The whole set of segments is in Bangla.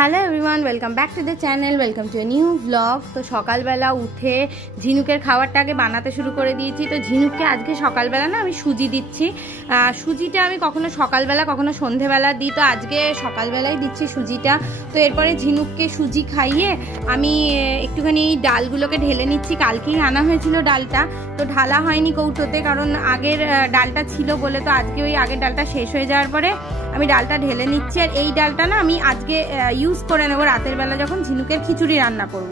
Hello everyone, welcome back to the channel, welcome to a new blog. তো সকালবেলা উঠে ঝিনুকের খাবারটাকে বানাতে শুরু করে দিয়েছি। তো ঝিনুককে আজকে সকালবেলা না আমি সুজি দিচ্ছি। সুজিটা আমি কখনো সকালবেলা কখনো সন্ধেবেলা দিই, তো আজকে সকালবেলায় দিচ্ছি সুজিটা। তো এরপরে ঝিনুককে সুজি খাইয়ে আমি একটুখানি এই ডালগুলোকে ঢেলে নিচ্ছি। কালকেই আনা হয়েছিল ডালটা, তো ঢালা হয়নি কৌটোতে, কারণ আগের ডালটা ছিল বলে। তো আজকে ওই আগের ডালটা শেষ হয়ে যাওয়ার পরে আমি ডালটা ঢেলে নিচ্ছি। আর এই ডালটা না আমি আজকে ইউজ করে নেবো রাতের বেলা যখন ঝিনুকের খিচুড়ি রান্না করব।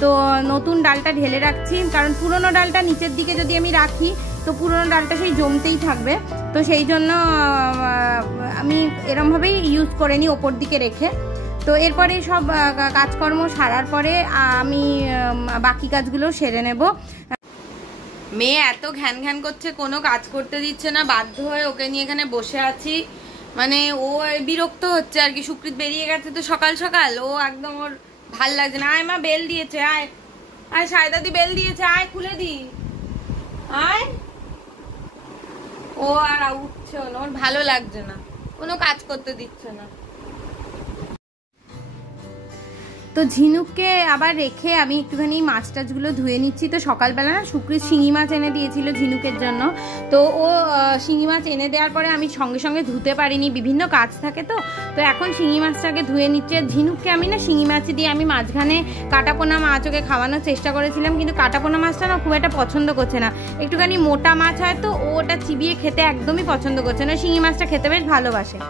তো নতুন ডালটা ঢেলে রাখছি, কারণ পুরনো ডালটা নিচের দিকে যদি আমি রাখি তো পুরনো ডালটা সেই জমতেই থাকবে। তো সেই জন্য আমি এরমভাবেই ইউজ করে নিই ওপর দিকে রেখে। তো এরপরে সব কাজকর্ম সারার পরে আমি বাকি কাজগুলো সেরে নেব। মেয়ে এত ঘ্যান ঘ্যান করছে, কোনো কাজ করতে দিচ্ছে না, বাধ্য হয়ে ওকে নিয়ে এখানে বসে আছি। মানে ও বিরক্ত হচ্ছে আর কি। সুকৃত বেরিয়ে গেছে তো সকাল সকাল, ও একদম ওর ভাল লাগছে না। আয় মা, বেল দিয়েছে, আয় আয়, সায়দাদি বেল দিয়েছে, আয় খুলে দি, আয়। ও আর উঠছে না, ওর ভালো লাগছে না, কোনো কাজ করতে দিচ্ছে না। তো ঝিনুককে আবার রেখে আমি একটুখানি মাছ টাছগুলো ধুয়ে নিচ্ছি। তো সকালবেলা না সুকৃত শিঙি মাছ এনে দিয়েছিল ঝিনুকের জন্য। তো ও শিঙি মাছ এনে দেওয়ার পরে আমি সঙ্গে সঙ্গে ধুতে পারিনি, বিভিন্ন কাজ থাকে। তো এখন শিঙি মাছটাকে ধুয়ে নিচ্ছে। ঝিনুককে আমি না শিঙি মাছ দিয়ে আমি মাঝখানে কাটাপোনা মাছ ওকে খাওয়ানোর চেষ্টা করেছিলাম, কিন্তু কাটাপোনা মাছটা না খুব একটা পছন্দ করছে না। একটুখানি মোটা মাছ হয় তো ও ওটা চিবিয়ে খেতে একদমই পছন্দ করছে না। শিঙি মাছটা খেতে বেশ ভালোবাসে।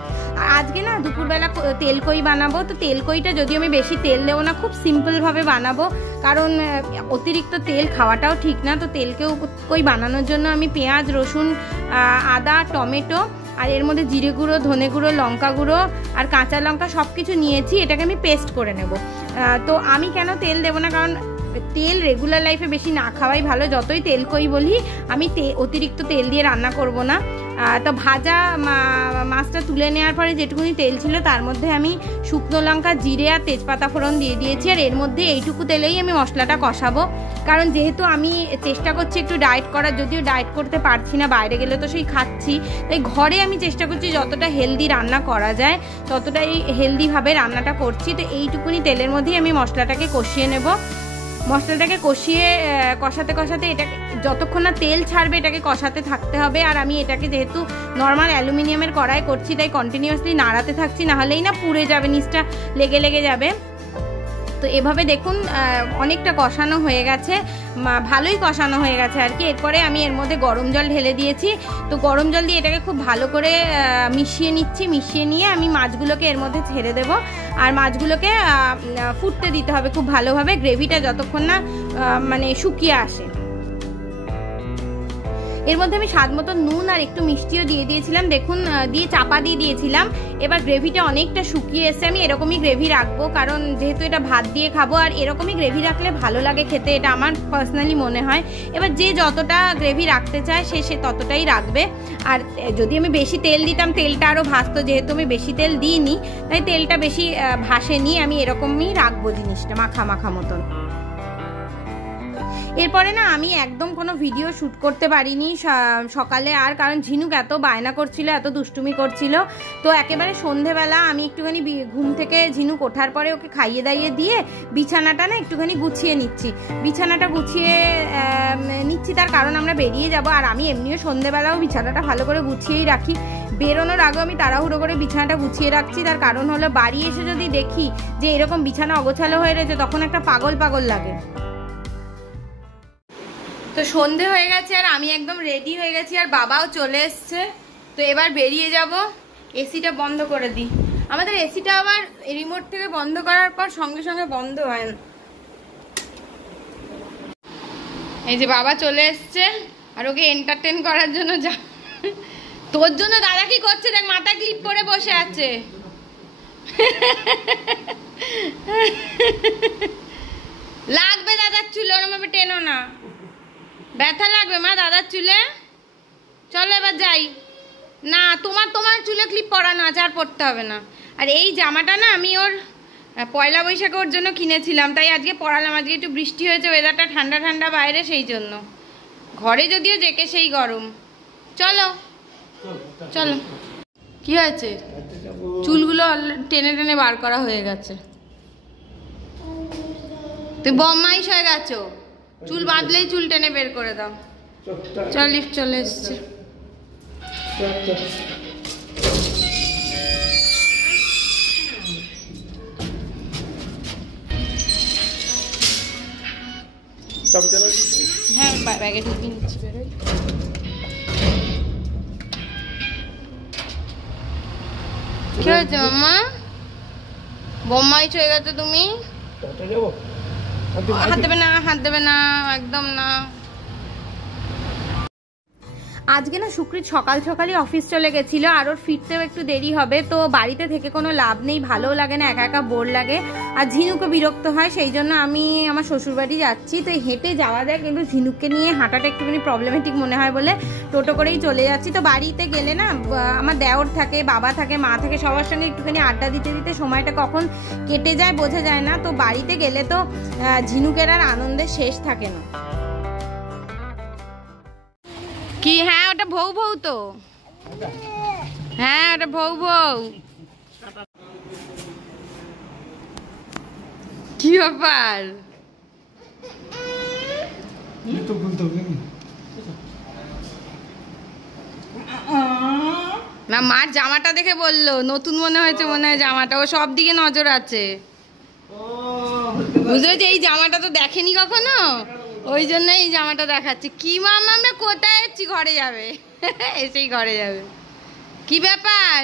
আর আজকে না দুপুরবেলা তেলকই বানাবো। তো তেলকইটা যদিও আমি বেশি তেল দেবো না, খুব সিম্পলভাবে বানাবো, কারণ অতিরিক্ত তেল খাওয়াটাও ঠিক না। তো তেলকেও কই বানানোর জন্য আমি পেঁয়াজ, রসুন, আদা, টমেটো আর এর মধ্যে জিরে গুঁড়ো, ধনে গুঁড়ো, লঙ্কা গুঁড়ো আর কাঁচা লঙ্কা সব কিছু নিয়েছি। এটাকে আমি পেস্ট করে নেব। তো আমি কেন তেল দেবো না, কারণ তেল রেগুলার লাইফে বেশি না খাওয়াই ভালো। যতই তেল কই বলি, আমি অতিরিক্ত তেল দিয়ে রান্না করব না। তো ভাজা মাছটা তুলে নেওয়ার পরে যেটুকুনি তেল ছিল তার মধ্যে আমি শুকনো লঙ্কা, জিরে আর তেজপাতা ফোড়ন দিয়ে দিয়েছি। আর এর মধ্যে এইটুকু তেলেই আমি মশলাটা কষাবো, কারণ যেহেতু আমি চেষ্টা করছি একটু ডায়েট করার, যদিও ডায়েট করতে পারছি না, বাইরে গেলে তো সেই খাচ্ছি। তাই ঘরে আমি চেষ্টা করছি যতটা হেলদি রান্না করা যায় ততটাই হেলদিভাবে রান্নাটা করছি। তো এইটুকুনি তেলের মধ্যেই আমি মশলাটাকে কষিয়ে নেব। মশলাটাকে কষাতে কষাতে এটাকে যতক্ষণ না তেল ছাড়বে এটাকে কষাতে থাকতে হবে। আর আমি এটাকে যেহেতু নর্মাল অ্যালুমিনিয়ামের কড়াই করছি, তাই কন্টিনিউয়াসলি নাড়াতে থাকছি, নাহলেই না পুড়ে যাবে, নিচটা লেগে যাবে। তো এভাবে দেখুন অনেকটা কষানো হয়ে গেছে, ভালোই কষানো হয়ে গেছে আর কি। এরপরে আমি এর মধ্যে গরম জল ঢেলে দিয়েছি। তো গরম জল দিয়ে এটাকে খুব ভালো করে মিশিয়ে নিচ্ছি। মিশিয়ে নিয়ে আমি মাছগুলোকে এর মধ্যে ছেড়ে দেব। আর মাছগুলোকে ফুটতে দিতে হবে খুব ভালোভাবে, গ্রেভিটা যতক্ষণ না মানে শুকিয়ে আসে। এর মধ্যে আমি স্বাদ মতো নুন আর একটু মিষ্টিও দিয়ে দিয়েছিলাম, দেখুন, দিয়ে চাপা দিয়ে দিয়েছিলাম। এবার গ্রেভিটা অনেকটা শুকিয়ে এসে আমি এরকমই গ্রেভি রাখবো, কারণ যেহেতু এটা ভাত দিয়ে খাবো আর এরকমই গ্রেভি রাখলে ভালো লাগে খেতে, এটা আমার পার্সোনালি মনে হয়। এবার যে যতটা গ্রেভি রাখতে চায় সে ততটাই রাখবে। আর যদি আমি বেশি তেল দিতাম তেলটা আরও ভাসতো, যেহেতু আমি বেশি তেল দিইনি তাই তেলটা বেশি ভাসেনি। আমি এরকমই রাখবো জিনিসটা মাখা মাখা মতন। এরপরে না আমি একদম কোনো ভিডিও শ্যুট করতে পারিনি সকালে, আর কারণ ঝিনুক এত বায়না করছিল, এত দুষ্টুমি করছিল। তো একেবারে সন্ধেবেলা আমি একটুখানি ঘুম থেকে ঝিনুক ওঠার পরে ওকে খাইয়ে দাইয়ে দিয়ে বিছানাটা না একটুখানি গুছিয়ে নিচ্ছি। বিছানাটা গুছিয়ে নিচ্ছি তার কারণ আমরা বেরিয়ে যাব। আর আমি এমনিও সন্ধেবেলাও বিছানাটা ভালো করে গুছিয়েই রাখি। বেরোনোর আগেও আমি তাড়াহুড়ো করে বিছানাটা গুছিয়ে রাখছি। তার কারণ হলো বাড়ি এসে যদি দেখি যে এরকম বিছানা অগোছালো হয়ে রয়েছে তখন একটা পাগল পাগল লাগে। তো সন্ধে হয়ে গেছে আর আমি একদম রেডি হয়ে গেছি, আর বাবাও চলে এসছে। তো এবার বেরিয়ে যাব। এসিটা বন্ধ করে দিই। আমাদের এসিটা আবার রিমোট থেকে বন্ধ করার পর সঙ্গে সঙ্গে বন্ধ হয় না। এই যে বাবা চলে এসছে, আর ওকে এন্টারটেন করার জন্য তোর জন্য দাদা কি করছে দেখ, মাথা ক্লিপ করে বসে আছে। লাগবে দাদার চুলে, ওরমভাবে টেনো না, ব্যথা লাগবে মা দাদার চুলে। চলো এবার যাই। না তোমার চুলে ক্লিপ পরানো আছে, আর পরতে হবে না। আর এই জামাটা না আমি ওর পয়লা বৈশাখে ওর জন্য কিনেছিলাম, তাই আজকে পরালাম। আজকে একটু বৃষ্টি হয়েছে, ওয়েদারটা ঠান্ডা ঠান্ডা বাইরে, সেই জন্য। ঘরে যদিও জেকে সেই গরম। চলো চলো। কি হয়েছে? চুলগুলো টেনে টেনে বার করা হয়ে গেছে। তুই বম্মাইশ হয়ে গেছো, চুল বাঁধলেই চুল টেনে বের করে দাও। চল লিফট চলে এসছে। হ্যাঁ ব্যাগে ঢুকিয়ে নিচ্ছি, বেরোই। কি হয়েছে মাম্মা? বম্মাইশ হয়ে গেছো তুমি। হাত দেবে না, হাত দেবে না, একদম না। আজকে না সুকৃত সকাল সকালই অফিস চলে গেছিল, আর ওর ফিরতেও একটু দেরি হবে। তো বাড়িতে থেকে কোনো লাভ নেই, ভালোও লাগে না, একা একা বোর লাগে, আর ঝিনুকও বিরক্ত হয়। সেই জন্য আমি আমার শ্বশুরবাড়ি যাচ্ছি। তো হেঁটে যাওয়া যায়, কিন্তু ঝিনুককে নিয়ে হাঁটাটা একটুখানি প্রবলেমেটিক মনে হয় বলে টোটো করেই চলে যাচ্ছি। তো বাড়িতে গেলে না আমার দেওর থাকে, বাবা থাকে, মা থাকে, সবার সঙ্গে একটুখানি আড্ডা দিতে দিতে সময়টা কখন কেটে যায় বোঝা যায় না। তো বাড়িতে গেলে তো ঝিনুকের আর আনন্দের শেষ থাকে না। কি? হ্যাঁ ওটা ভৌ ভৌ তো, হ্যাঁ ওটা ভৌ ভৌ। কি ব্যাপার? না মার জামাটা দেখে বললো নতুন মনে হয়েছে, মনে হয় জামাটা, ও সব দিকে নজর আছে, বুঝতে পেরেছি। এই জামাটা তো দেখেনি কখনো, ওই জন্য এই জামাটা দেখাচ্ছে। কি মামা আমরা কোথায় এসেছি? ঘরে যাবে, এসেই ঘরে যাবে। কি ব্যাপার?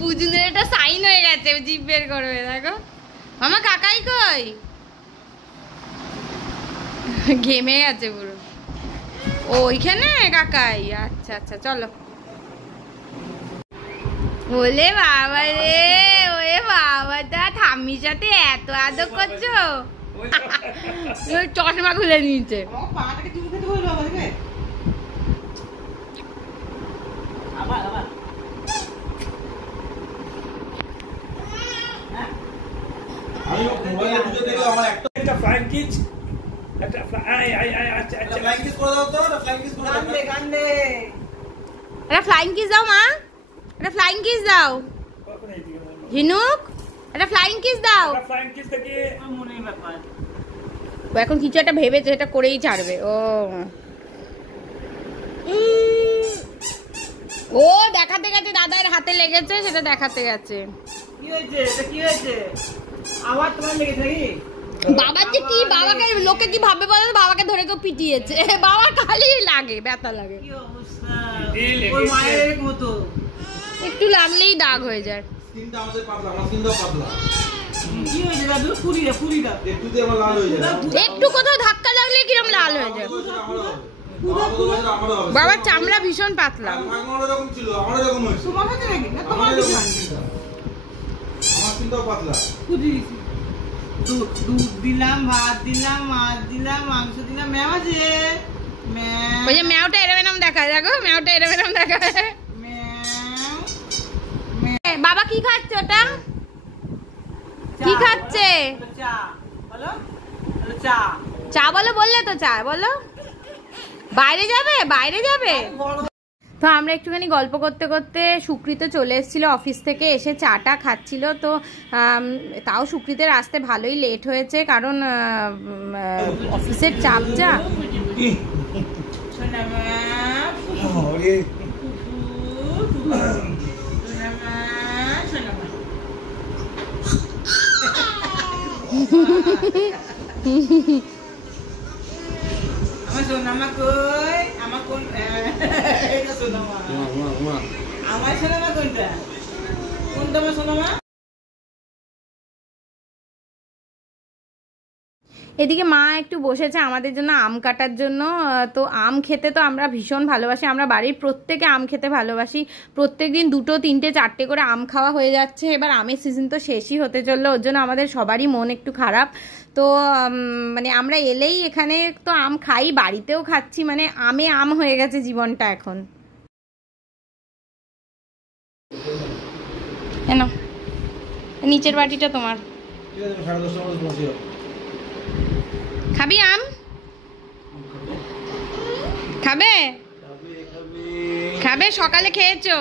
পুজুনের একটা সাইন হয়ে গেছে, জিভ বের করবে। দেখো মামা কাকাই কই, ঘেমে গেছে পুরো। ওইখানে কাকাই, আচ্ছা আচ্ছা চলো। বলে বাবা রে, ওরে বাবা, তা ঠাম্মির সাথে এত আদর করছো? চশমা খুলে নিয়েছে। ফ্লাইং কিস দাও মা, একটা ফ্লাইং কিস দাও। ঝিনুক একটা ফ্লাইং কিস দাও। এখন কিছু একটা ভেবেছে, এটা করেই ছাড়বে। ও দেখাতে গেছে, দাদার হাতে লেগেছে, সেটা দেখাতে গেছে। কি হয়েছে? এটা কি হয়েছে? আবার তোমার লেগেছে নাকি? বাবার যে কি, বাবাকে লোকে কি ভাবে বলে, বাবাকে ধরে কেউ পিটিয়েছে। বাবার খালি লাগে, ব্যথা লাগে। কি অবস্থা? ওই মায়ের মতো একটু লাগলেই দাগ হয়ে যায়। স্কিনটা আমাদের পাতলা, আমার স্কিনটাও পাতলা। কি হয়েছে দাদু? ফুরিয়ে একটুতে আমার লাল হয়ে যায়। একটু কোথাও ধাক্কা লাগলে কিরম লাল হয়ে যায়। বাবার চামড়া ভীষণ পাতলা। আমার এরকম ছিল, আমার এরকম হয়েছে। তোমার কাছে নাকি? না তোমার কাছে। আমার স্কিনটাও পাতলা। ফুরিয়েছি। দুধ দিলাম, ভাত দিলাম, মাছ দিলাম, মাংস দিলাম। ম্যাম আছে? ম্যাম। ওই যে ম্যাওটা এরম এরম দেখায়, দেখো ম্যাওটা এরম এরম দেখায়। বাবা কি খাচ্ছে ওটা? কি খাচ্ছে? চা বলো, চা। চা বলো, বললে তো চা বলো। বাইরে যাবে, বাইরে যাবে। তো আমরা একটুখানি গল্প করতে করতে সুকৃত চলে এসেছিল অফিস থেকে, এসে চাটা খাচ্ছিল। তো তাও সুকৃতের আসতে ভালোই লেট হয়েছে, কারণ অফিসের চাপ যা। আমার সোনামা কই? আমার কোন? এটা সোনামা। আমার সোনামা কোনটা? কোনটা আমার সোনামা? এদিকে মা একটু বসেছে আমাদের জন্য আম কাটার জন্য। তো আম খেতে তো আমরা ভীষণ ভালোবাসি, আমরা বাড়ির প্রত্যেকে আম খেতে ভালোবাসি। প্রত্যেক দিন 2, 3, 4টে করে আম খাওয়া হয়ে যাচ্ছে। এবার আমের সিজন তো শেষই হতে চললো, ওর জন্য আমাদের সবারই মন একটু খারাপ। তো মানে আমরা এলেই এখানে তো আম খাই, বাড়িতেও খাচ্ছি, মানে আমে আম হয়ে গেছে জীবনটা এখন। কেন নিচের বাটিটা তোমার? খাবি আম? খাবে? খাবে? সকালে খেয়েছো?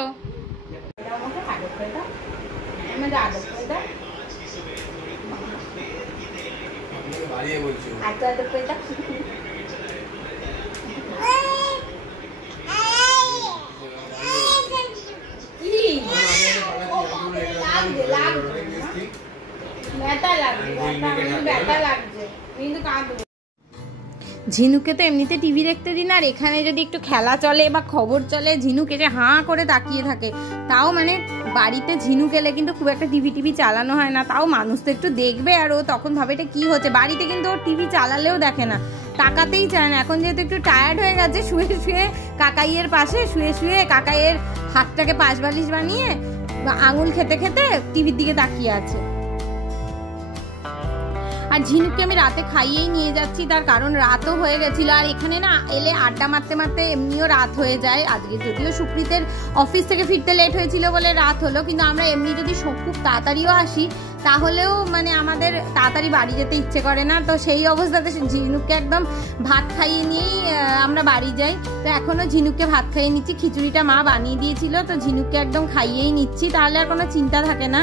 ঝিনুকে তো এমনিতে টিভি দেখতে দিন, আর এখানে যদি একটু খেলা চলে বা খবর চলে ঝিনুক এসে হাঁ করে তাকিয়ে থাকে। তাও মানে বাড়িতে ঝিনুক এলে কিন্তু খুব একটা টিভি চালানো হয় না, তাও মানুষ তো একটু দেখবে, আর ও তখন ভাবে এটা কি হচ্ছে। বাড়িতে কিন্তু ও টিভি চালালেও দেখে না, তাকাতেই চায় না। এখন যেহেতু একটু টায়ার্ড হয়ে গেছে, শুয়ে শুয়ে কাকাইয়ের পাশে শুয়ে কাকাইয়ের হাতটাকে পাশ বালিশ বানিয়ে আঙুল খেতে খেতে টিভির দিকে তাকিয়ে আছে। আর ঝিনুককে আমি রাতে খাইয়েই নিয়ে যাচ্ছি, তার কারণ রাতও হয়ে গেছিল। আর এখানে না এলে আড্ডা মারতে মারতে এমনিও রাত হয়ে যায়। আজকে যদিও সুকৃতের অফিস থেকে ফিরতে লেট হয়েছিল বলে রাত হলো, কিন্তু আমরা এমনি যদি খুব তাড়াতাড়িও আসি তাহলেও মানে আমাদের তাড়াতাড়ি বাড়ি যেতে ইচ্ছে করে না। তো সেই অবস্থাতে ঝিনুককে একদম ভাত খাইয়ে নিয়েই আমরা বাড়ি যাই। তো এখনও ঝিনুককে ভাত খাইয়ে নিচ্ছি, খিচুড়িটা মা বানিয়ে দিয়েছিল, তো ঝিনুককে একদম খাইয়েই নিচ্ছি, তাহলে আর কোনো চিন্তা থাকে না।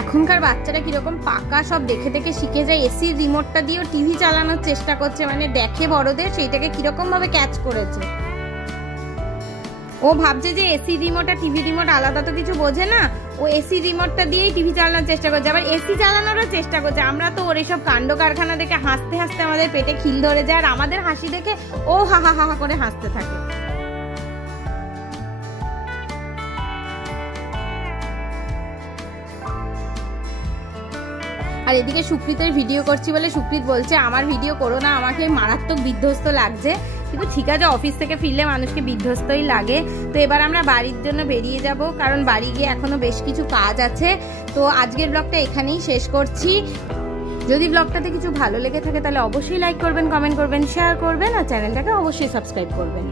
এখনকার বাচ্চারা কিরকম পাকা সব দেখে দেখে শিখে যায়। এসির রিমোটটা দিয়েও টিভি চালানোর চেষ্টা করছে, মানে দেখে বড়দের সেইটাকে কিরকম ভাবে ক্যাচ করেছে। ও ভাবছে যে এসি রিমোট আর টিভি রিমোট আলাদা, তো কিছু বোঝে না। ও এসি রিমোটটা দিয়েই টিভি চালানোর চেষ্টা করছে, আবার এসি চালানোরও চেষ্টা করছে। আমরা তো ওর এইসব কাণ্ড কারখানা দেখে হাসতে হাসতে আমাদের পেটে খিল ধরে যায়, আর আমাদের হাসি দেখে ও হা হা হা করে হাসতে থাকে। আর এদিকে সুকৃতের ভিডিও করছি বলে সুকৃত বলছে আমার ভিডিও করো না, আমাকে মারাত্মক বিধ্বস্ত লাগছে। কিন্তু ঠিক আছে, অফিস থেকে ফিরলে মানুষকে বিধ্বস্তই লাগে। তো এবার আমরা বাড়ির জন্য বেরিয়ে যাব, কারণ বাড়ি গিয়ে এখনো বেশ কিছু কাজ আছে। তো আজকের ব্লগটা এখানেই শেষ করছি। যদি ব্লগটাতে কিছু ভালো লেগে থাকে তাহলে অবশ্যই লাইক করবেন, কমেন্ট করবেন, শেয়ার করবেন, আর চ্যানেলটাকে অবশ্যই সাবস্ক্রাইব করবেন।